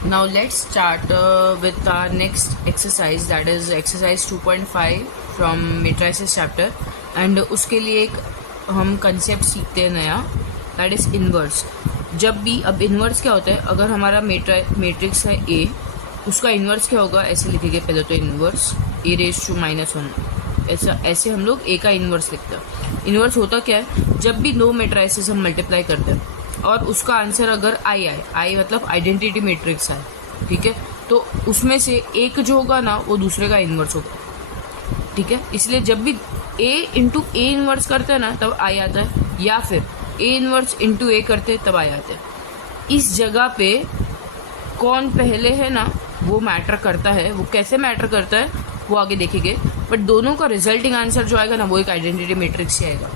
Now let's start with our next exercise, that is exercise 2.5 from matrices chapter. And उसके लिए एक हम concept सीखते हैं नया, दैट इज इनवर्स. जब भी अब इनवर्स क्या होता है, अगर हमारा मैट्रिक्स है ए, उसका इनवर्स क्या होगा, ऐसे लिखेंगे पहले तो इनवर्स ए रेज टू -1, ऐसे हम लोग ए का इनवर्स लिखते हैं. इनवर्स होता क्या है, जब भी दो मैट्रिसेस हम मल्टीप्लाई करते हैं और उसका आंसर अगर आई मतलब आइडेंटिटी मैट्रिक्स है, ठीक है, तो उसमें से एक जो होगा ना वो दूसरे का इनवर्स होगा, ठीक है. इसलिए जब भी ए इंटू ए इनवर्स करते हैं ना तब आई आता है, या फिर ए इनवर्स इंटू ए करते तब आई आता है. इस जगह पे कौन पहले है ना वो मैटर करता है. वो कैसे मैटर करता है वो आगे देखेंगे, बट दोनों का रिजल्टिंग आंसर जो आएगा ना वो एक आइडेंटिटी मैट्रिक्स ही आएगा.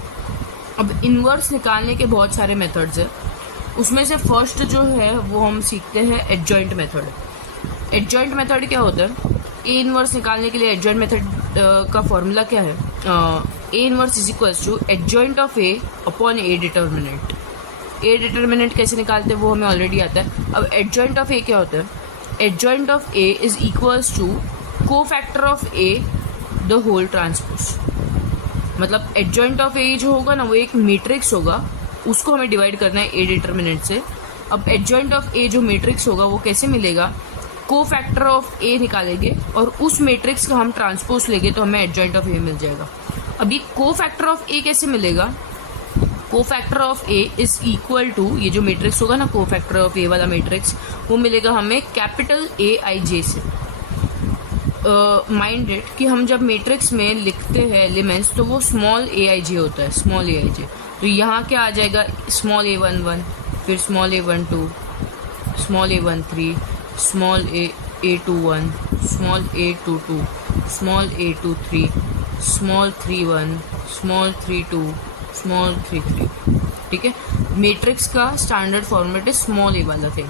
अब इनवर्स निकालने के बहुत सारे मेथड्स है, उसमें से फर्स्ट जो है वो हम सीखते हैं एडजॉइंट मेथड. एडजॉइंट मेथड क्या होता है, ए इनवर्स निकालने के लिए एडजॉइंट मेथड का फॉर्मूला क्या है, A inverse is equals to adjoint of A upon A determinant. A determinant कैसे निकालते हैं वो हमें ऑलरेडी आता है. अब एडजॉइंट ऑफ ए क्या होता है, adjoint of A is equals to cofactor of A the whole transpose. मतलब एडजॉइंट ऑफ ए जो होगा ना वो एक मैट्रिक्स होगा, उसको हमें डिवाइड करना है ए डिटर्मिनेंट से. अब एडजॉइंट ऑफ ए जो मैट्रिक्स होगा वो कैसे मिलेगा, कोफैक्टर ऑफ ए निकालेंगे और उस मैट्रिक्स का हम ट्रांसपोज लेंगे तो हमें एडजॉइंट ऑफ ए मिल जाएगा. अभी कोफैक्टर ऑफ ए कैसे मिलेगा, cofactor of A is equal to, ये जो मैट्रिक्स होगा ना कोफैक्टर ऑफ ए वाला मैट्रिक्स, वो मिलेगा हमें कैपिटल ए आई जे से. माइंडेड कि हम जब मैट्रिक्स में लिखते हैं एलिमेंट्स तो वो स्मॉल ए आई जे होता है, स्मॉल ए आई जे. तो यहाँ क्या आ जाएगा, स्मॉल a11, फिर small a12, small a13, small a21, small a22, small a23, small 31, small 32, small 33. ठीक है, मैट्रिक्स का स्टैंडर्ड फॉर्मेट है स्मॉल ए वाला थिंग.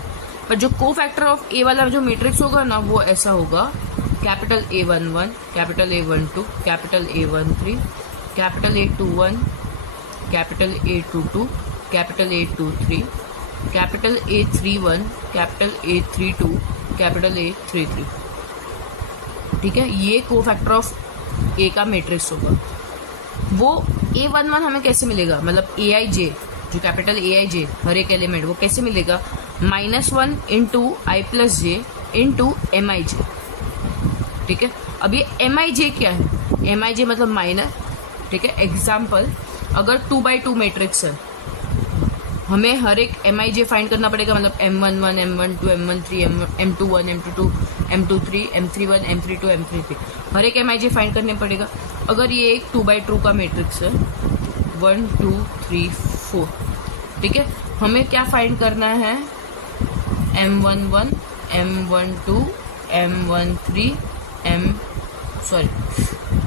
पर जो को फैक्टर ऑफ ए वाला जो मैट्रिक्स होगा ना वो ऐसा होगा, capital A11, capital A12, capital A13, capital A21, capital A22, capital A23, capital A31, capital A32, capital A33. ठीक है, ये को फैक्टर ऑफ ए का मैट्रिक्स होगा. वो A11 हमें कैसे मिलेगा, मतलब ए आई जे, जो कैपिटल ए आई जे हर एक एलिमेंट, वो कैसे मिलेगा, -1 इंटू आई प्लस जे इंटू एम आई जे. ठीक है, अब ये एम आई जे क्या है, एम आई जे मतलब माइनर. ठीक है, एग्जाम्पल, अगर 2x2 मैट्रिक्स है, हमें हर एक एम आई जे फाइंड करना पड़ेगा, मतलब M11, M12, M13, M21, M22, M23, M31, M32, M33, हर एक एम आई जे फाइंड करने पड़ेगा. अगर ये एक 2x2 का मैट्रिक्स है, 1 2 3 4, ठीक है, हमें क्या फाइंड करना है, M11, M12, M13,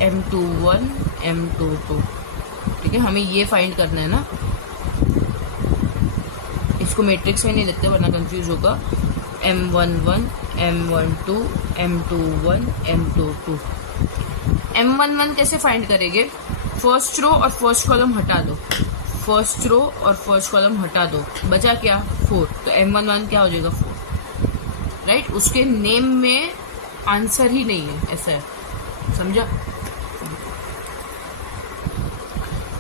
M21, M22. ठीक है, हमें ये फाइंड करना है ना. इसको मैट्रिक्स में नहीं लिखते वरना कंफ्यूज होगा. M11, M12, M21, M22. M11 कैसे फाइंड करेंगे, फर्स्ट रो और फर्स्ट कॉलम हटा दो, फर्स्ट रो और फर्स्ट कॉलम हटा दो, बचा क्या 4. तो M11 क्या हो जाएगा 4, राइट. उसके नेम में आंसर ही नहीं है, ऐसा है, समझा.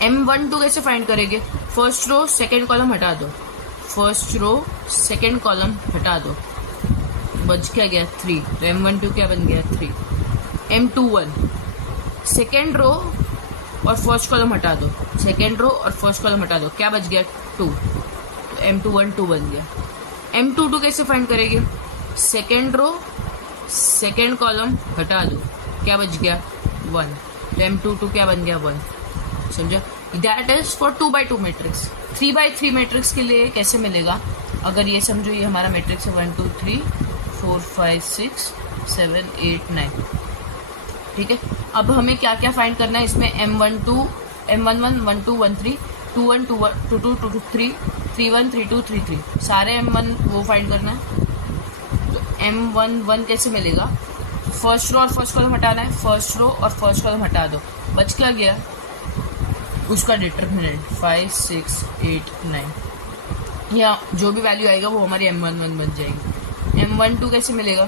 M12 कैसे फाइंड करेंगे, फर्स्ट रो सेकेंड कॉलम हटा दो, फर्स्ट रो सेकेंड कॉलम हटा दो, बच क्या गया 3. तो M12 क्या बन गया 3. M21 सेकेंड रो और फर्स्ट कॉलम हटा दो, सेकेंड रो और फर्स्ट कॉलम हटा दो, क्या बच गया 2. तो M21 2 बन गया. M22 कैसे फाइंड करेंगे, सेकेंड रो सेकेंड कॉलम हटा दो, क्या बच गया 1. तो M22 क्या बन गया 1. समझा, that is for 2x2 matrix. 3x3 matrix के लिए कैसे मिलेगा, अगर ये समझो ये हमारा मैट्रिक्स है 1 2 3 4 5 6 7 8 9. ठीक है, अब हमें क्या क्या फाइंड करना है इसमें, M11, 12 13, 21 22 23, 31 32 33, सारे M1 वो फाइंड करना है. तो M11 कैसे मिलेगा, फर्स्ट रो और फर्स्ट कॉलम हटाना है, फर्स्ट रो और फर्स्ट कॉलम हटा दो, बच क्या गया उसका डिटर्मिनेंट 5 6 8 9. या जो भी वैल्यू आएगा वो हमारी M11 बन जाएगी. M12 कैसे मिलेगा,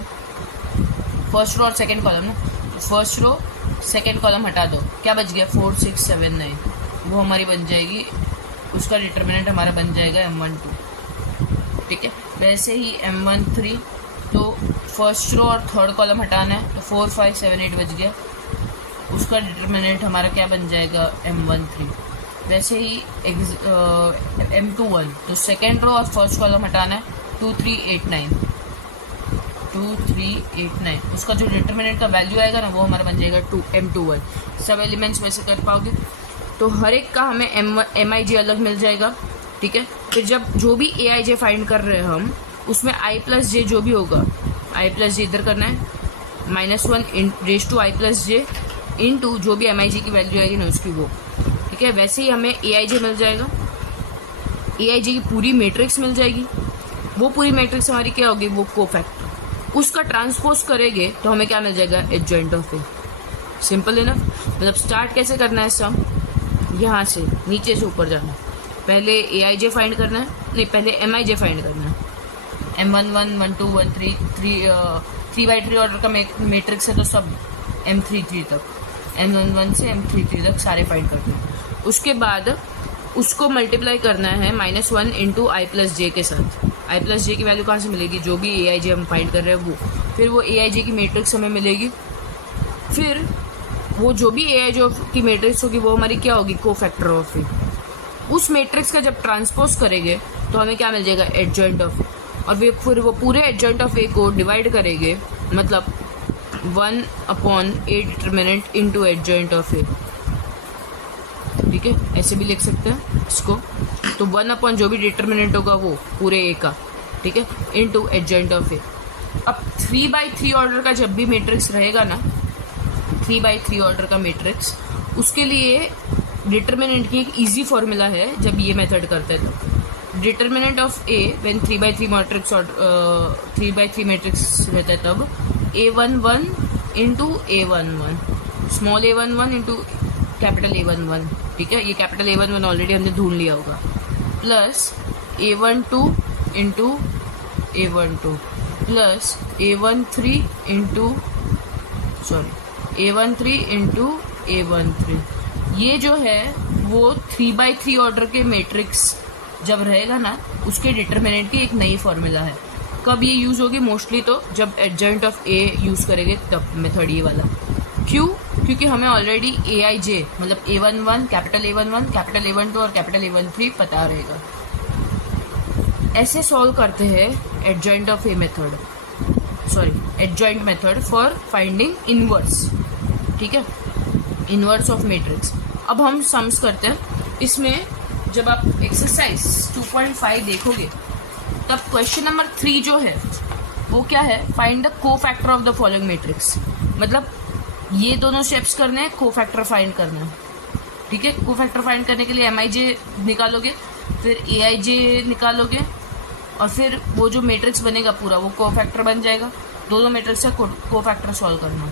फर्स्ट रो और सेकंड कॉलम ना, फर्स्ट रो सेकंड कॉलम हटा दो, क्या बच गया 4 6 7 9, वो हमारी बन जाएगी, उसका डिटर्मिनेंट हमारा बन जाएगा M12, ठीक है। वैसे ही M13, तो फर्स्ट रो और थर्ड कॉलम हटाना है, तो 4 5 7 8 बच गया, उसका डिटर्मिनेंट हमारा क्या बन जाएगा M13। वैसे ही M21, तो सेकेंड रो और फर्स्ट कॉलम हटाना है, 2 3 8 9, 2 3 8 9, उसका जो डिटर्मिनेंट का वैल्यू आएगा ना वो हमारा बन जाएगा M21। सब एलिमेंट्स वैसे कर पाओगे, तो हर एक का हमें MIJ अलग मिल जाएगा, ठीक है। फिर जब जो भी AIJ फाइंड कर रहे हैं हम, उसमें I+J जो भी होगा, I+J इधर करना है, -1 × I+J इंटू जो भी MIJ की वैल्यू आएगी ना उसकी वो, ठीक है। वैसे ही हमें AIJ मिल जाएगा, AIJ की पूरी मैट्रिक्स मिल जाएगी, वो पूरी मैट्रिक्स हमारी क्या होगी, वो कोफैक्टर, उसका ट्रांसपोज करेंगे तो हमें क्या मिल जाएगा, एडजॉइंट ऑफ ए। सिंपल है ना। मतलब स्टार्ट कैसे करना है सम, यहाँ से नीचे से ऊपर जाना है, पहले AIJ फाइंड करना है, नहीं पहले MIJ फाइंड करना है, M11 12 13 3x3 ऑर्डर का मैट्रिक्स है, तो सब M33 तक, M11 से M33 तक सारे फाइंड करते हैं। उसके बाद उसको मल्टीप्लाई करना है -1 × I+J के साथ। I+J की वैल्यू कहाँ से मिलेगी, जो भी AIJ हम फाइंड कर रहे हैं वो, फिर वो AIJ की मैट्रिक्स हमें मिलेगी, फिर वो जो भी AIJ की मैट्रिक्स होगी वो हमारी क्या होगी, कोफैक्टर ऑफ ए। उस मैट्रिक्स का जब ट्रांसपोज करेंगे तो हमें क्या मिल जाएगा, एडजॉइंट ऑफ ए, और फिर वो पूरे एडजॉइंट ऑफ ए को डिवाइड करेंगे, मतलब 1/a determinant into adjoint of A, ठीक है। ऐसे भी लिख सकते हैं इसको, तो 1/ जो भी डिटर्मिनेंट होगा वो पूरे ए का, ठीक है, इंटू एडजॉइंट ऑफ ए। अब 3x3 ऑर्डर का जब भी मैट्रिक्स रहेगा ना, 3x3 ऑर्डर का मैट्रिक्स, उसके लिए डिटर्मिनेंट की एक इजी फॉर्मूला है जब ये मेथड करते हैं तो, determinant of A when 3x3 matrix 3x3 matrix रहता है तब A11 into A11, small A11 into capital A11, ठीक है। ये कैपिटल A11 ऑलरेडी हमने ढूंढ लिया होगा, plus A12 into A12 plus A13 into A13। ये जो है वो 3x3 ऑर्डर के मैट्रिक्स जब रहेगा ना, उसके डिटर्मिनेंट की एक नई फॉर्मूला है। कब ये यूज होगी, मोस्टली तो जब एडजॉइंट ऑफ ए यूज करेंगे तब मेथड ये वाला। क्यों, क्योंकि हमें ऑलरेडी AIJ मतलब A11 capital A11 capital A12 और कैपिटल A13 पता रहेगा। ऐसे सॉल्व करते हैं adjoint of a method, adjoint method for finding inverse, ठीक है, इनवर्स ऑफ मैट्रिक्स। अब हम सम्स करते हैं। इसमें जब आप एक्सरसाइज 2.5 देखोगे तब क्वेश्चन नंबर 3 जो है वो क्या है, find the cofactor of the following matrix. मतलब ये दोनों स्टेप्स करने हैं, कोफैक्टर फाइंड करना है, ठीक है। कोफैक्टर फाइंड करने के लिए MIJ निकालोगे, फिर AIJ निकालोगे, और फिर वो जो मैट्रिक्स बनेगा पूरा वो कोफैक्टर बन जाएगा। दोनों मैट्रिक्स का कोफैक्टर सॉल्व करना है।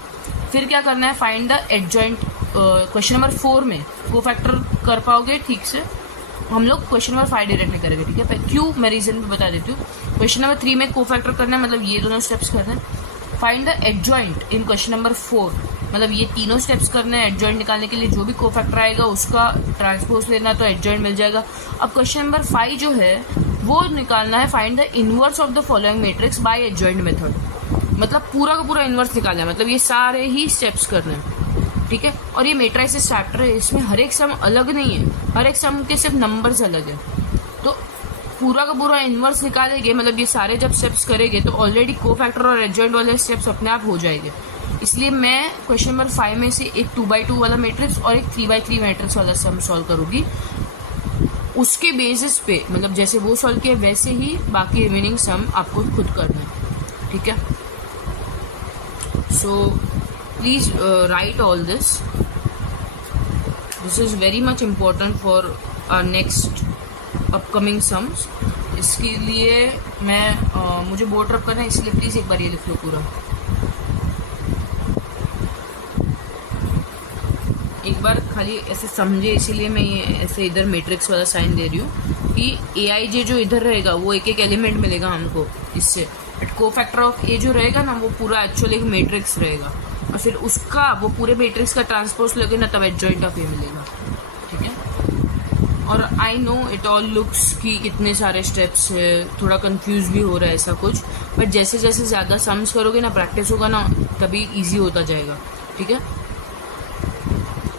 फिर क्या करना है, find the adjoint. Question number 4 में कोफैक्टर कर पाओगे ठीक से, हम लोग क्वेश्चन नंबर 5 डायरेक्टली करेंगे, ठीक है। क्यों, मैं रीजन भी बता देती हूँ। क्वेश्चन नंबर 3 में कोफैक्टर करना है, मतलब ये दोनों स्टेप्स करना है। Find the adjoint in question number 4, मतलब ये तीनों स्टेप्स करने हैं। एडजॉइंट निकालने के लिए जो भी कोफैक्टर आएगा उसका ट्रांसपोज लेना, तो एडजॉइंट मिल जाएगा। अब क्वेश्चन नंबर 5 जो है वो निकालना है, find the inverse of the following matrix bye adjoint method. मतलब पूरा का पूरा इनवर्स निकालना है, मतलब ये सारे ही स्टेप्स करने हैं, ठीक है। और ये मैट्रिसेस चैप्टर है, इसमें हर एक सम अलग नहीं है, हर एक सम के सिर्फ नंबर्स अलग है। तो पूरा का पूरा इनवर्स निकालेंगे, मतलब ये सारे जब स्टेप्स करेंगे तो ऑलरेडी कोफैक्टर और एडजॉइंट वाले स्टेप्स अपने आप हो जाएंगे। इसलिए मैं क्वेश्चन नंबर 5 में से एक 2x2 वाला मैट्रिक्स और एक 3x3 मैट्रिक्स वाला सम सॉल्व करूंगी। उसके बेसिस पे, मतलब जैसे वो सॉल्व किया वैसे ही बाकी रिमेनिंग सम आपको खुद करना है, ठीक है। So please write all this is very much important for our next upcoming sums. इसके लिए मैं मुझे बोर्ड रब करना है, इसलिए प्लीज़ एक बार ये लिख लो पूरा। एक बार खाली ऐसे समझे, इसीलिए मैं ये ऐसे इधर मैट्रिक्स वाला साइन दे रही हूँ कि AIJ जो इधर रहेगा वो एक एक एलिमेंट मिलेगा हमको इससे, बट कोफैक्टर ऑफ ए जो रहेगा ना वो पूरा एक्चुअली एक मैट्रिक्स रहेगा, और फिर उसका वो पूरे मैट्रिक्स का ट्रांसपोज लोगे ना तब एडजॉइंट ऑफ ए मिलेगा। ठीक है, और I know it all looks कि कितने सारे स्टेप्स है, थोड़ा कंफ्यूज भी हो रहा है ऐसा कुछ, बट जैसे जैसे ज़्यादा सम्स करोगे ना, प्रैक्टिस होगा ना, तभी ईजी होता जाएगा। ठीक है,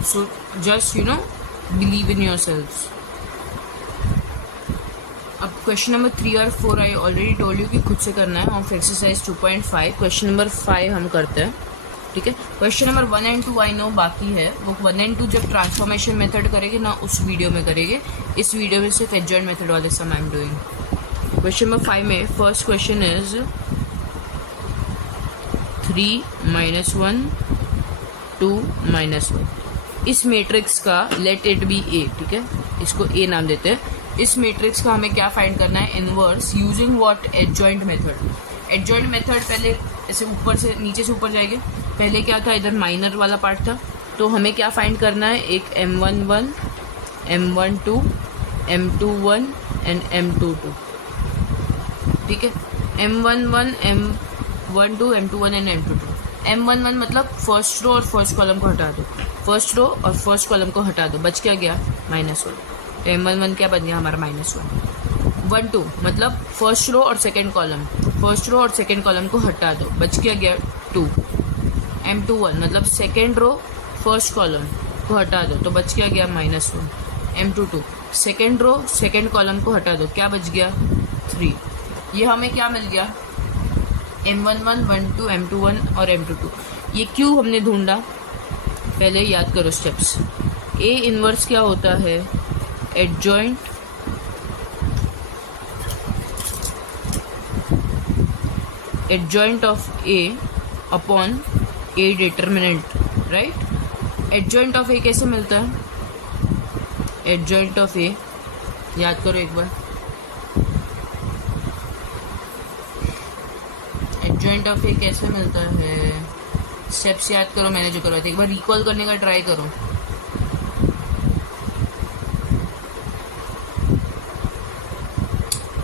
so just believe in your selves. अब क्वेश्चन नंबर 3 और 4 आई ऑलरेडी टोल्ड यू कि खुद से करना है, और एक्सरसाइज 2.5 क्वेश्चन नंबर 5 हम करते हैं। ठीक है, question number 1 and 2 I know बाकी है, वो 1 एंड 2 जब ट्रांसफॉर्मेशन मेथड करेंगे ना उस वीडियो में करेंगे। इस वीडियो में सिर्फ एडजॉइंट मेथड वाले sum I am doing. Question number 5 में फर्स्ट क्वेश्चन इज 3 - 1 2 - 1। इस मैट्रिक्स का लेट इट बी ए, ठीक है, इसको ए नाम देते हैं। इस मैट्रिक्स का हमें क्या फाइंड करना है, inverse using what, adjoint method. Adjoint method पहले ऐसे ऊपर से नीचे से ऊपर जाएंगे। पहले क्या था, इधर माइनर वाला पार्ट था, तो हमें क्या फाइंड करना है, एक m11 m12 m21 and m22। ठीक है, m11 m12 m21 and m22। m11 मतलब फर्स्ट रो और फर्स्ट कॉलम को हटा दो, फर्स्ट रो और फर्स्ट कॉलम को हटा दो, बच क्या गया -1। तो m11 क्या बन गया हमारा -1। 12 मतलब फर्स्ट रो और सेकंड कॉलम, फर्स्ट रो और सेकंड कॉलम को हटा दो, बच क्या गया 2। m21 मतलब सेकंड रो फर्स्ट कॉलम को हटा दो, तो बच क्या गया -1। m22 second row second column को हटा दो, क्या बच गया 3। ये हमें क्या मिल गया, m11 12 m21 और m22। ये क्यों हमने ढूंढा, पहले याद करो स्टेप्स। ए इनवर्स क्या होता है, adjoint of A upon A determinant, right. Adjoint of A कैसे मिलता है, एडजॉइंट ऑफ ए याद करो एक बार, एडजॉइंट ऑफ ए कैसे मिलता है, स्टेप्स याद करो मैंने जो करवाया था, एक बार रिकॉल करने का ट्राई करो।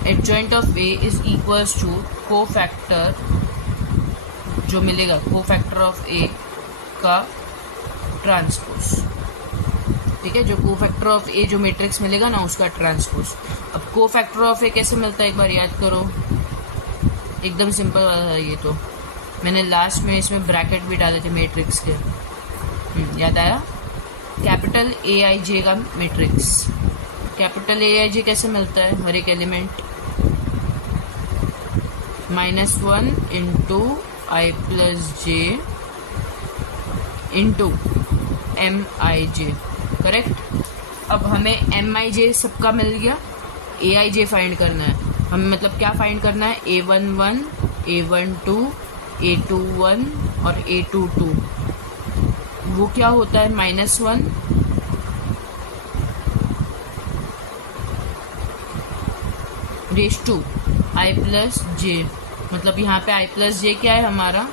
Adjoint of A is equals to cofactor, जो मिलेगा कोफैक्टर ऑफ ए का ट्रांसपोज। ठीक है, जो कोफैक्टर ऑफ ए जो मैट्रिक्स मिलेगा ना उसका ट्रांसपोज। अब कोफैक्टर ऑफ ए कैसे मिलता है एक बार याद करो, एकदम सिंपल वाला है ये, तो मैंने लास्ट में इसमें ब्रैकेट भी डाले थे मैट्रिक्स के, याद आया। कैपिटल ए आई जे का मैट्रिक्स, कैपिटल ए आई जे कैसे मिलता है, हर एक एलिमेंट -1 इंटू आई प्लस जे इंटू एम आई जे, करेक्ट। अब हमें एम आई जे सबका मिल गया, ए आई जे फाइंड करना है हमें, मतलब क्या फाइंड करना है, A11 A12 A21 और A22। वो क्या होता है, -1 रेज़ टू आई प्लस जे, मतलब यहाँ पे आई प्लस जे क्या है हमारा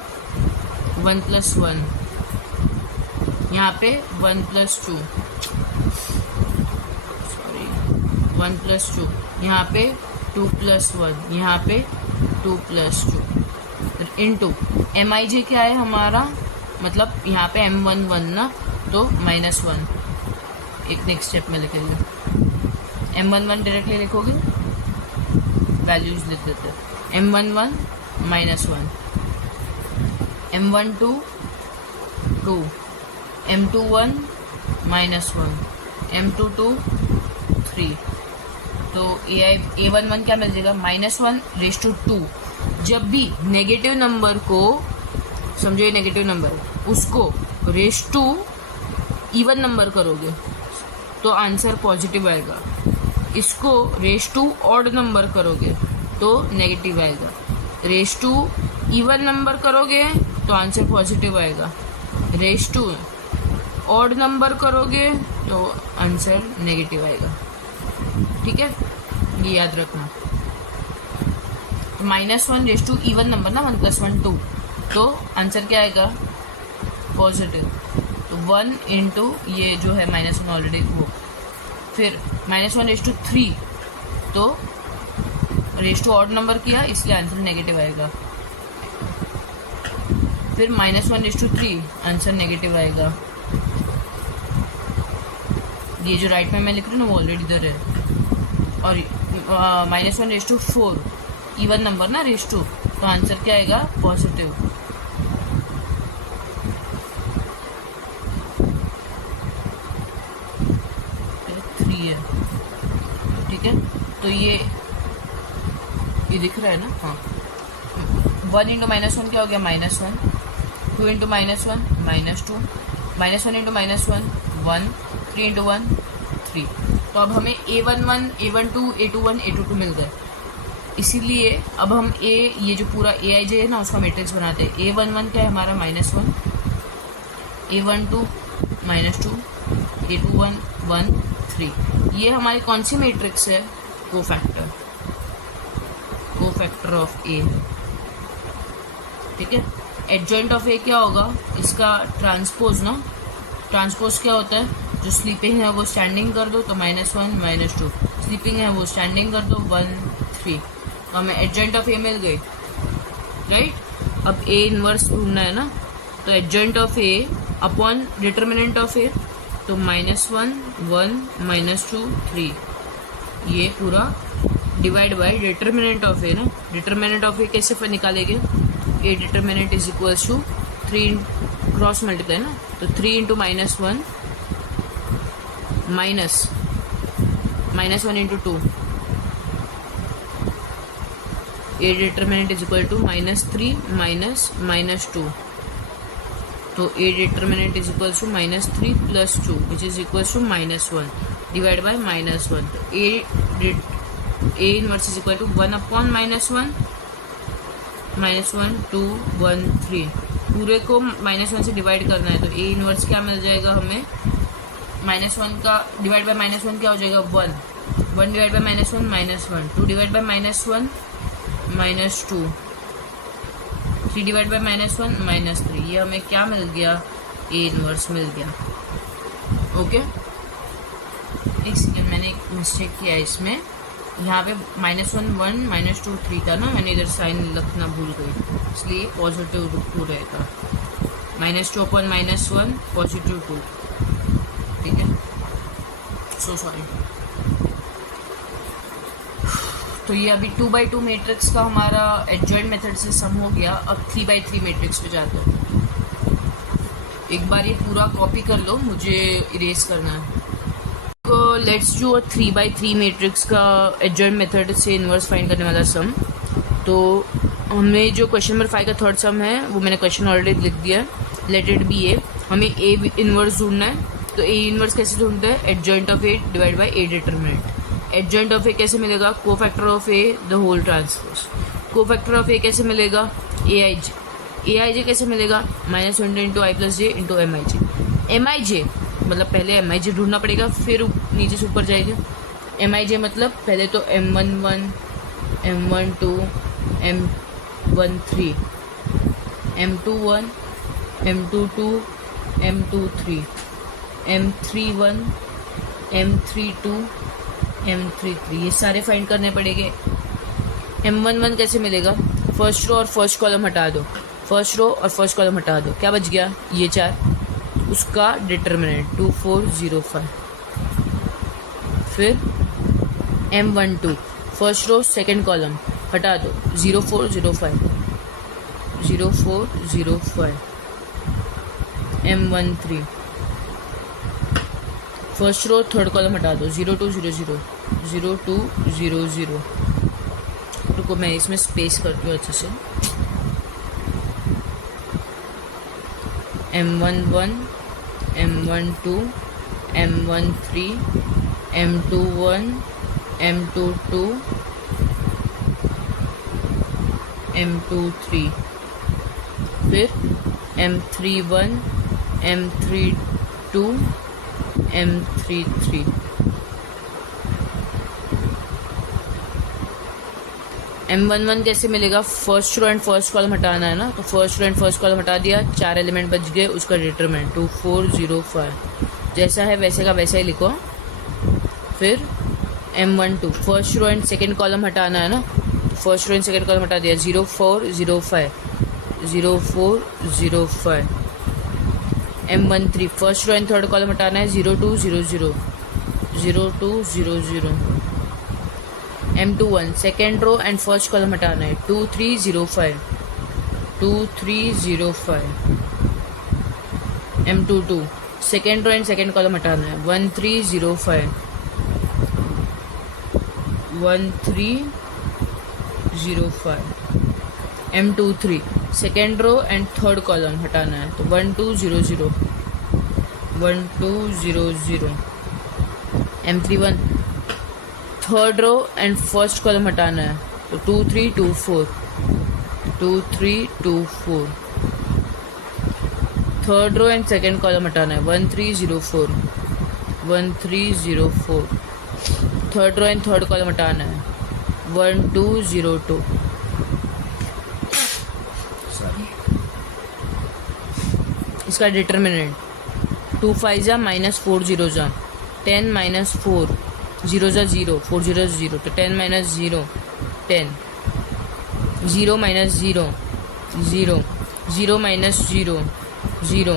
1 + 1, यहाँ पे 1 + 2, सॉरी 1 + 2, यहाँ पे 2 + 1, यहाँ पे 2 + 2 इंटू एम आई जे क्या है हमारा, मतलब यहाँ पे m11 ना, तो -1। एक नेक्स्ट स्टेप में लिखेंगे, m11 डायरेक्टली लिखोगे, वैल्यूज लिख देते हैं, m11 -1, m12 2, m21 -1, m22 3। तो A11 क्या मिल जाएगा, -1 रेज़ टू 2। जब भी नेगेटिव नंबर को, समझो ये नेगेटिव नंबर है, उसको रेज़ टू इवन नंबर करोगे तो आंसर पॉजिटिव आएगा, इसको रेज़ टू ऑड नंबर करोगे तो नेगेटिव आएगा, रेज़ टू इवन नंबर करोगे तो आंसर पॉजिटिव आएगा, रेज़ टू ऑड नंबर करोगे तो आंसर नेगेटिव आएगा। ठीक है, ये याद रखना। -1 रेज़ टू इवन नंबर ना, 1 + 1 2, तो आंसर क्या आएगा, पॉजिटिव। तो 1 इंटू ये जो है -1 ऑलरेडी वो, फिर -1 रेज़ टू 3, तो रेज़ टू ऑड नंबर किया इसलिए आंसर नेगेटिव आएगा, फिर -1:3, आंसर नेगेटिव आएगा। ये जो राइट में मैं लिख रही हूँ ना वो ऑलरेडी इधर है। और -1:4, इवन नंबर ना, रेस टू, तो आंसर क्या आएगा? पॉजिटिव। ठीक है, तो ये दिख रहा है ना? हाँ, 1 × -1 क्या हो गया? -1, 2 × -1 -2, -1 × -1 1, 3 × 1 3। तो अब हमें A11, A12, A21, A22 मिल गए। इसीलिए अब हम ये जो पूरा Aij है ना उसका मैट्रिक्स बनाते हैं। A11 क्या है हमारा? -1, A12 -2, A21 1 3। ये हमारी कौन सी मैट्रिक्स है? Cofactor of A। ठीक है, एडजॉइंट ऑफ A क्या होगा? इसका ट्रांसपोज ना, ट्रांसपोज क्या होता है? जो स्लीपिंग है वो स्टैंडिंग कर दो तो -1 -2, स्लीपिंग है वो स्टैंडिंग कर दो 1 3। तो हमें एडजॉइंट ऑफ A मिल गई, राइट। अब A इनवर्स ढूंढना है ना, तो adjoint of A upon determinant of A, तो -1 1 -2 3, ये पूरा divide by determinant of A ना। डिटर्मिनेंट ऑफ A कैसे निकालेंगे? A determinant is equals to 3 cross multiply ना, तो 3 × -1 -1 × 2, A determinant is equal to -3 -2, तो A determinant is equal to -3 + 2 which is equal to -1 divide by -1। तो A inverse is equal to 1/-1 -1 2 1 3, पूरे को -1 से divide करना है। तो A इनवर्स क्या मिल जाएगा हमें? -1 का डिवाइड बाय -1 क्या हो जाएगा? 1 divide by -1 -1, 2 divide by -1 -2, 3 divide by -1 -3। ये हमें क्या मिल गया? A इनवर्स मिल गया। ओके, एक सेकेंड, मैंने एक मिस्टेक किया इसमें। यहाँ पे -1 1 -2 3 था ना, मैंने इधर साइन लिखना भूल गई, इसलिए पॉजिटिव 2 रहेगा। -2/-1 पॉजिटिव 2। ठीक है, सो सॉरी। तो ये अभी 2x2 मैट्रिक्स का हमारा एडजॉइंट मेथड से सम हो गया। अब 3x3 मैट्रिक्स पे जाते हैं। एक बार ये पूरा कॉपी कर लो, मुझे इरेज करना है। तो लेट्स डू 3x3 मैट्रिक्स का एडजॉइंट मेथड से इनवर्स फाइंड करने वाला सम। तो हमें जो क्वेश्चन नंबर 5 का थर्ड सम है वो मैंने क्वेश्चन ऑलरेडी लिख दिया है। Let it be A। हमें A इनवर्स ढूंढना है। तो A इनवर्स कैसे ढूंढते हैं? Adjoint of A divide by A determinant. Adjoint of A कैसे मिलेगा? Cofactor of A the whole transpose. Cofactor of A कैसे मिलेगा? Aij। Aij कैसे मिलेगा? -1 × I + j × Mij। Mij मतलब पहले Mij ढूंढना पड़ेगा, फिर नीचे से ऊपर जाएगा। Mij मतलब पहले तो M11 M12 M13 M21 M22 M23 M31 M32 M33, ये सारे फाइंड करने पड़ेंगे। M11 कैसे मिलेगा? फर्स्ट रो और फर्स्ट कॉलम हटा दो, फर्स्ट रो और फर्स्ट कॉलम हटा दो, क्या बच गया? ये 4, उसका डिटर्मिनेंट 2 4 0 5। फिर M12 first row second column हटा दो, 0 4 0 5 0 4 0 5। M13 फर्स्ट रो थर्ड कॉलम हटा दो, 0 2 0 0 0 2 0 0। रुको मैं इसमें स्पेस करती हूँ अच्छे से। M11 M12 M13 M21 M22 M23। फिर M31 M32 M33। M11 कैसे मिलेगा? First row and first column हटाना है ना, तो first row and first column हटा दिया, 4 एलिमेंट बच गए, उसका डिटरमिनेंट 2 4 0 5। जैसा है वैसे का वैसा ही लिखो। फिर M12 first row and second column हटाना है ना, first row and second column हटा दिया, 0 4 0 5 0 4 0 5. M13 first row and third column हटाना है 0 2 0 0 0 2 0 0. M21 second row and first column हटाना है 2 3 0 5 2 3 0 5. M22 second row and second column हटाना है 1 3 0 5 1 3 0 5. M23 second row and third column हटाना है तो 1 2 0 0 1 2 0 0. M31 third row and first column हटाना है तो 2 3 2 4 2 3 2 4. Third row and second column हटाना है 1 3 0 4 1 3 0 4. Third row and third column हटाना है 1 2 0 2. इसका डिटर्मिनेंट 2 5 जा माइनस 4 0 जा 10 माइनस 4 0 जा 0 4 0 0 तो 10 minus 0 10 0 minus 0 0 0 minus 0 0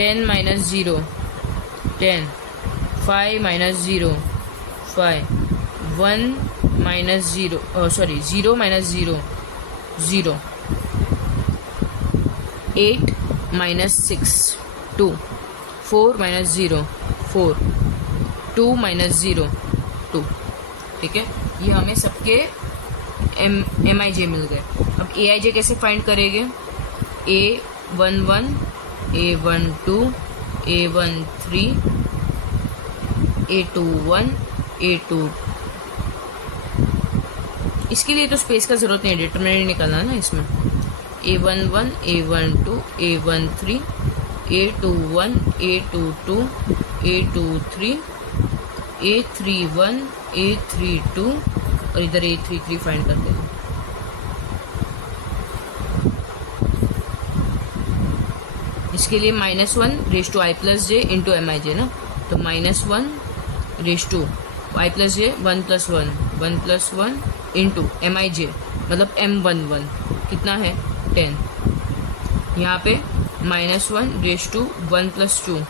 10 minus 0 10 5 minus 0 5 1 minus 0 sorry 0 minus 0 0 8 minus 6 2 4 minus 0 4 2 minus 0 2. ठीक है, ये हमें सबके MIJ मिल गए. अब AIJ कैसे फाइंड करेंगे? A11 A12 A13 A21 A2. इसके लिए तो स्पेस का जरूरत नहीं है, डिटरमिनेंट निकालना ना इसमें. A11 A12 A13 A21 A22 A23 A31 A32 और इधर A33 फाइंड कर देंगे. इसके लिए -1 raise to I plus J into MIJ ना, तो -1 raise to I plus J 1 + 1 1 + 1 into MIJ मतलब M11 कितना है 10. यहाँ पे -1 रेज टू 1 + 2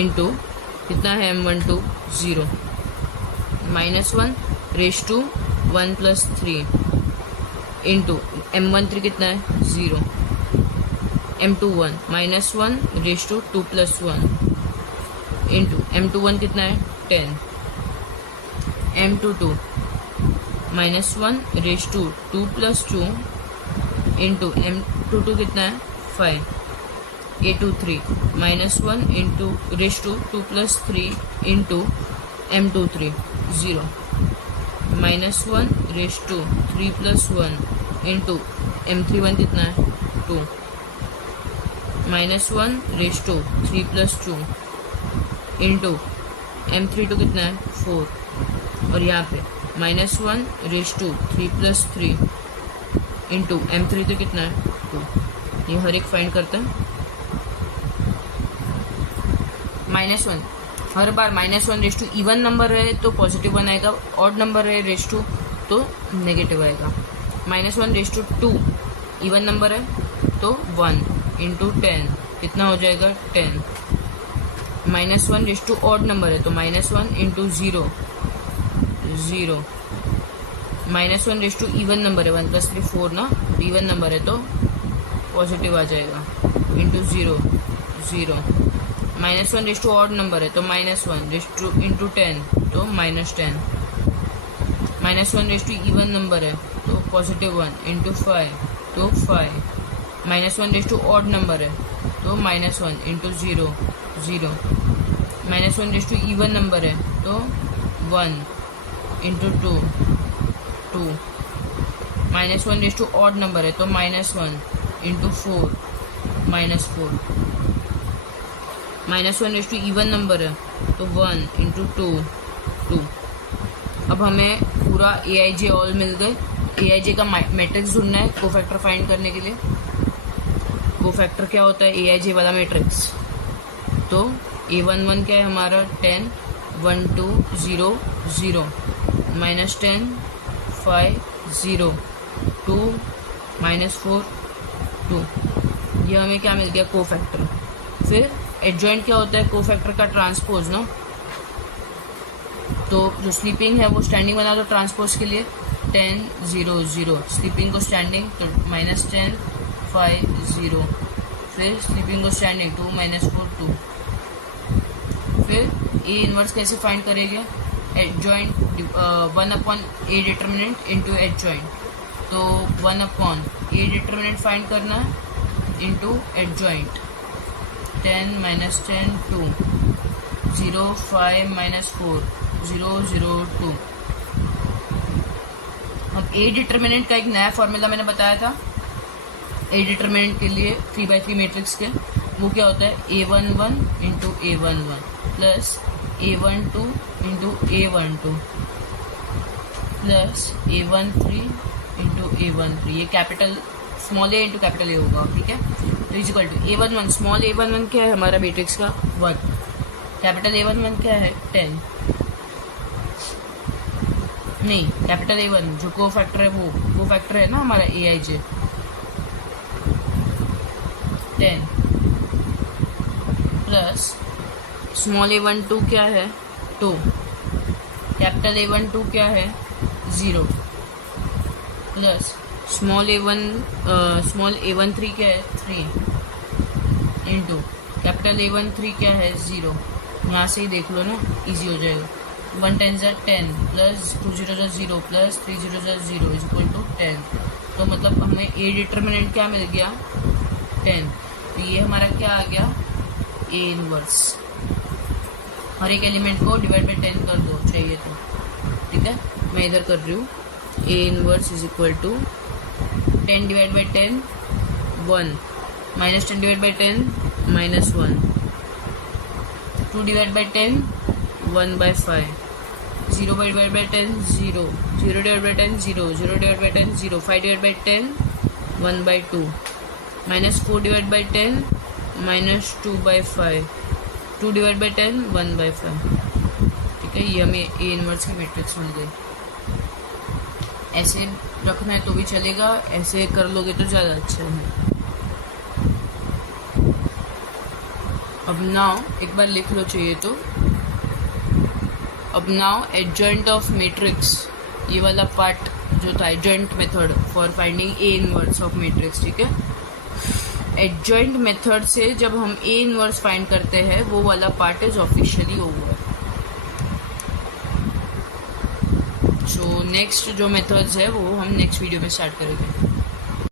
इंटू कितना है M12 0. -1 raise to 1 + 3 into M13 कितना है 0. M21 -1 raise to 2 + 1 into M21 कितना है 10. M22 -1 raise to 2 + 2 into M22 कितना है 5. A23 -1 into raise to 2 + 3 into M23 0. -1 raise to 3 + 1 into M31 कितना है 2. -1 रेज टू 3 + 2 इंटू M32 कितना है 4. और यहाँ पे -1 रेज टू 3 + 3 इंटू M32 कितना है 2. ये हर एक फाइंड करते हैं. -1 हर बार -1 रेज टू इवन नंबर है तो पॉजिटिव 1 आएगा, ऑड नंबर है रेज टू तो नेगेटिव आएगा. -1 रेज टू 2 इवन नंबर है तो 1 इंटू 10 कितना हो जाएगा 10. -1 रेज टू ऑड नंबर है तो -1 into 0 0. -1 raise to even number है 1 + 3 4 ना, इवन नंबर है तो पॉजिटिव आ जाएगा into 0 0. -1 raise to odd number है तो -1 रेज टू इंटू 10 तो -10. -1 रेज टू इवन नंबर है तो पॉजिटिव 1 इंटू 5 तो 5. -1 रेज टू ऑड नंबर है तो -1 into 0 0. -1 raise to even number है तो 1 into 2 2. -1 raise to odd number है तो -1 into 4 -4. -1 raise to even number है तो 1 इंटू 2 2. अब हमें पूरा AIJ ऑल मिल गए. AIJ का मैट्रिक्स ढूंढना है कोफैक्टर फाइंड करने के लिए. कोफैक्टर क्या होता है AIJ वाला मैट्रिक्स, तो A11 क्या है हमारा 10 1 2 0 0 -10 5 0 2 -4 2। ये हमें क्या मिल गया, कोफैक्टर। फिर एडजॉइंट क्या होता है, कोफैक्टर का ट्रांसपोज ना। तो जो स्लीपिंग है वो स्टैंडिंग बना दो ट्रांसपोज के लिए, 10 0 0। स्लीपिंग को स्टैंडिंग तो -10 5 0। फिर स्लीपिंग को स्टैंडिंग 2 -4 2। फिर ए इनवर्स कैसे फाइंड करेंगे, adjoint 1/a determinant into adjoint. तो 1/a डिटर्मिनेंट फाइंड करना है इंटू एडजॉइंट, 10 -10 2 0 5 -4 0 0 2। अब ए डिटर्मिनेंट का एक नया फॉर्मूला मैंने बताया था ए डिटर्मिनेंट के लिए 3x3 मैट्रिक्स के। वो क्या होता है, a11 into a11 plus a12 into a12 plus a13 into a13। ये capital small A into capital A होगा, ठीक है। तो is equal to a11, small a11 क्या है हमारा मैट्रिक्स का 1, कैपिटल a11 क्या है 10, नहीं कैपिटल A1 जो को फैक्टर है वो को फैक्टर है ना हमारा AIJ 10 प्लस स्मॉल a12 क्या है 2, कैपिटल A12 क्या है 0 प्लस स्मॉल a13 क्या है 3 इंटू कैपिटल A13 क्या है 0। यहाँ से ही देख लो ना, इजी हो जाएगा। 1 10 10 plus 2 0 0 plus 3 0 0 is equal to 10। तो मतलब हमें ए डिटर्मिनेंट क्या मिल गया 10। तो ये हमारा क्या आ गया, ए इनवर्स। हर एक एलिमेंट को डिवाइड बाई 10 कर दो चाहिए तो, ठीक है। मैं इधर कर रही हूँ, A inverse is equal to 10 divide by 10 1 minus 10 divide by 10 -1 2 divide by 10 1/5 0 divide by 10 0 0 divide by 10 0 0 divide by 10 0 5 divide by 10 1/2 -4 divide by 10 -2/5 2 divide by 10 1/5। ठीक है, ये हमें ए इनवर्स की मैट्रिक्स मिल गई। ऐसे रखना है तो भी चलेगा, ऐसे कर लोगे तो ज़्यादा अच्छा है। अब नाउ एक बार लिख लो चाहिए तो। अब नाउ एडजॉइंट ऑफ मैट्रिक्स, ये वाला पार्ट जो था adjoint method for finding A inverse of matrix, ठीक है। एडजॉइंट मेथड से जब हम ए इनवर्स फाइंड करते हैं वो वाला part is officially over. So next जो मेथड्स है वो हम नेक्स्ट वीडियो में स्टार्ट करेंगे।